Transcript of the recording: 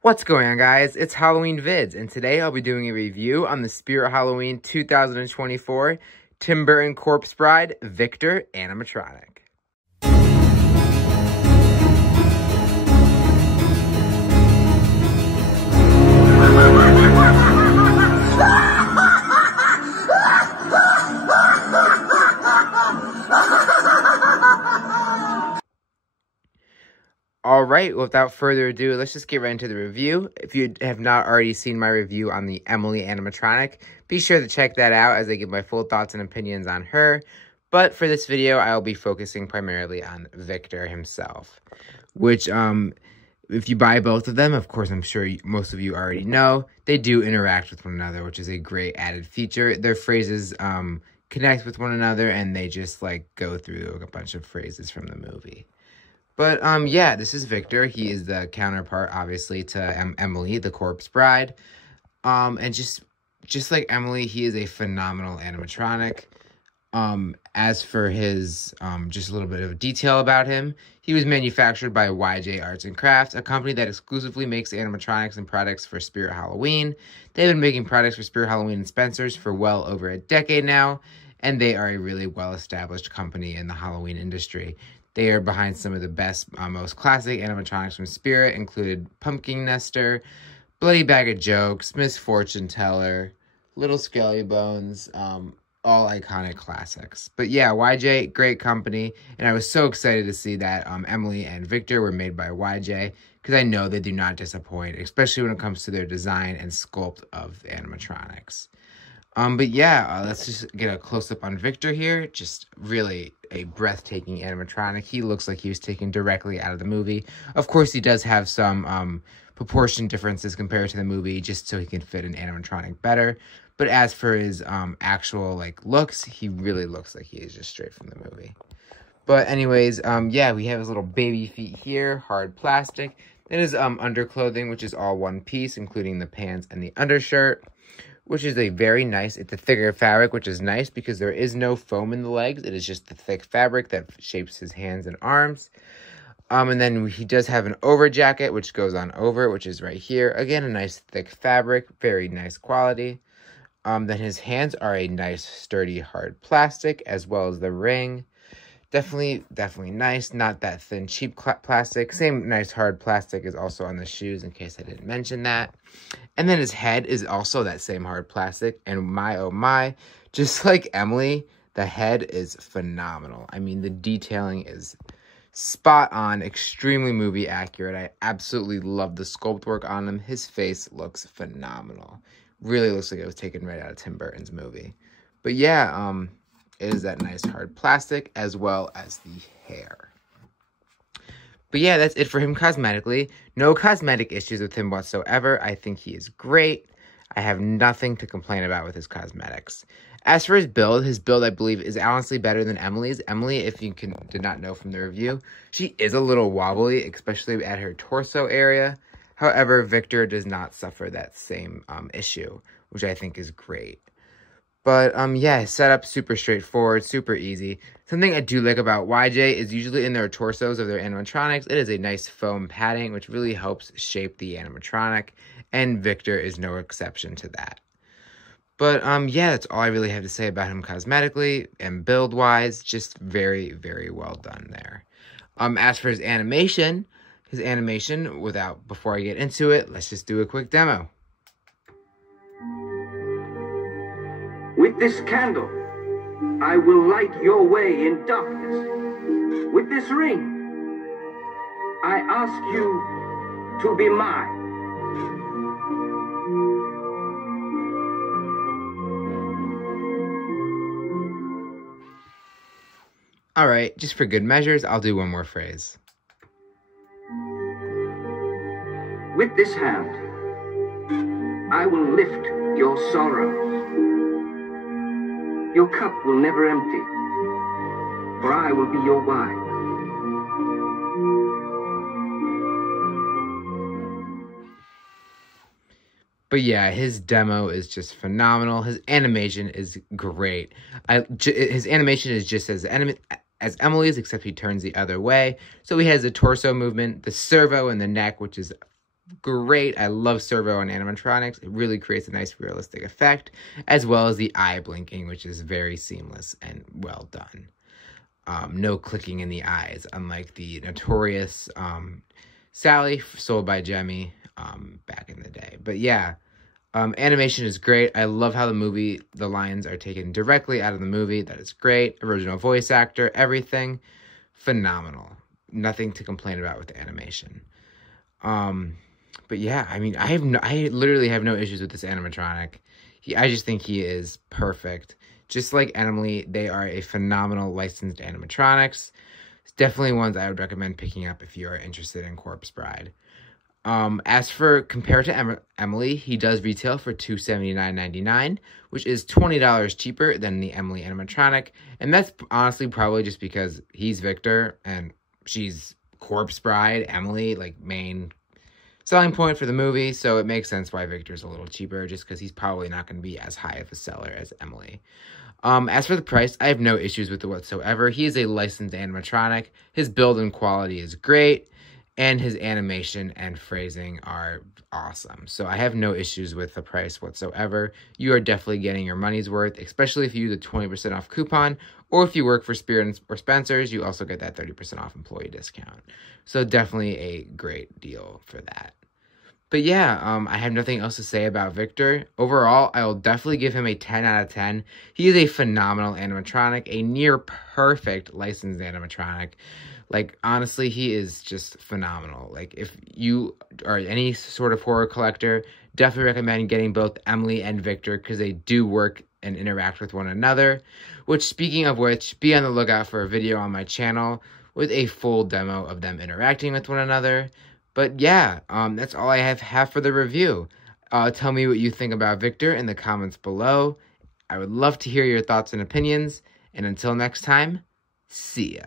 What's going on, guys? It's Halloween Vids, and today I'll be doing a review on the Spirit Halloween 2024 Tim Burton Corpse Bride Victor Animatronic. Alright, without further ado, let's just get right into the review. If you have not already seen my review on the Emily animatronic, be sure to check that out as I give my full thoughts and opinions on her. But for this video, I'll be focusing primarily on Victor himself. Which, if you buy both of them, of course, I'm sure most of you already know, they do interact with one another, which is a great added feature. Their phrases connect with one another, and they just, go through a bunch of phrases from the movie. But, yeah, this is Victor. He is the counterpart, obviously, to Emily, the Corpse Bride. And just like Emily, he is a phenomenal animatronic. As for his, just a little bit of detail about him, he was manufactured by YJ Arts and Crafts, a company that exclusively makes animatronics and products for Spirit Halloween. They've been making products for Spirit Halloween and Spencer's for well over a decade now, and they are a really well-established company in the Halloween industry. They are behind some of the best, most classic animatronics from Spirit, included Pumpkin Nester, Bloody Bag of Jokes, Miss Fortune Teller, Little Skelly Bones, all iconic classics. But yeah, YJ, great company, and I was so excited to see that Emily and Victor were made by YJ, because I know they do not disappoint, especially when it comes to their design and sculpt of animatronics. But yeah, let's just get a close-up on Victor here. Just really a breathtaking animatronic. He looks like he was taken directly out of the movie. Of course, he does have some proportion differences compared to the movie, just so he can fit an animatronic better. But as for his actual, looks, he really looks like he is just straight from the movie. But anyways, yeah, we have his little baby feet here, hard plastic. Then his underclothing, which is all one piece, including the pants and the undershirt, which is a very nice, it's a thicker fabric, which is nice because there is no foam in the legs. It is just the thick fabric that shapes his hands and arms. And then he does have an over jacket, which goes on over, which is right here. Again, a nice thick fabric, very nice quality. Then his hands are a nice, sturdy, hard plastic, as well as the ring. Definitely nice, not that thin, cheap plastic. Same nice hard plastic is also on the shoes, in case I didn't mention that. And then his head is also that same hard plastic. And my, oh my, just like Emily, the head is phenomenal. I mean, the detailing is spot on, extremely movie accurate. I absolutely love the sculpt work on him. His face looks phenomenal. Really looks like it was taken right out of Tim Burton's movie. But yeah, it is that nice hard plastic, as well as the hair. But yeah, that's it for him cosmetically. No cosmetic issues with him whatsoever. I think he is great. I have nothing to complain about with his cosmetics. As for his build, I believe, is honestly better than Emily's. Emily, if you did not know from the review, she is a little wobbly, especially at her torso area. However, Victor does not suffer that same issue, which I think is great. But, yeah, setup super straightforward, super easy. Something I do like about YJ is usually in their torsos of their animatronics, it is a nice foam padding, which really helps shape the animatronic, and Victor is no exception to that. But, yeah, that's all I really have to say about him cosmetically and build-wise. Just very, very well done there. As for his animation, before I get into it, let's just do a quick demo. With this candle, I will light your way in darkness. With this ring, I ask you to be mine. Alright, just for good measures, I'll do one more phrase. With this hand, I will lift your sorrows. Your cup will never empty, for I will be your wine. But yeah, his demo is just phenomenal. His animation is great. His animation is just as Emily's, except he turns the other way. So he has the torso movement, the servo in the neck, which is great. I love servo and animatronics. It really creates a nice realistic effect, as well as the eye blinking, which is very seamless and well done. No clicking in the eyes, unlike the notorious Sally sold by Jemmy back in the day. But yeah, animation is great. I love how the lines are taken directly out of the movie. That is great. Original voice actor, everything. Phenomenal. Nothing to complain about with the animation. But yeah, I mean, I literally have no issues with this animatronic. I just think he is perfect. Just like Emily, they are a phenomenal licensed animatronics. It's definitely ones I would recommend picking up if you are interested in Corpse Bride. As for compared to Emily, he does retail for $279.99, which is $20 cheaper than the Emily animatronic. And that's honestly probably just because he's Victor and she's Corpse Bride, Emily, like main selling point for the movie. So it makes sense why Victor's a little cheaper, just because he's probably not going to be as high of a seller as Emily. As for the price, I have no issues with it whatsoever. He is a licensed animatronic. His build and quality is great, and his animation and phrasing are awesome. So I have no issues with the price whatsoever. You are definitely getting your money's worth, especially if you use a 20% off coupon, or if you work for Spirit or Spencer's, you also get that 30% off employee discount. So definitely a great deal for that. But yeah, I have nothing else to say about Victor. Overall, I will definitely give him a 10 out of 10. He is a phenomenal animatronic, a near perfect licensed animatronic. Like, honestly, he is just phenomenal. Like, if you are any sort of horror collector, definitely recommend getting both Emily and Victor because they do work and interact with one another. Which, speaking of which, be on the lookout for a video on my channel with a full demo of them interacting with one another. But yeah, that's all I have for the review. Tell me what you think about Victor in the comments below. I would love to hear your thoughts and opinions. And until next time, see ya.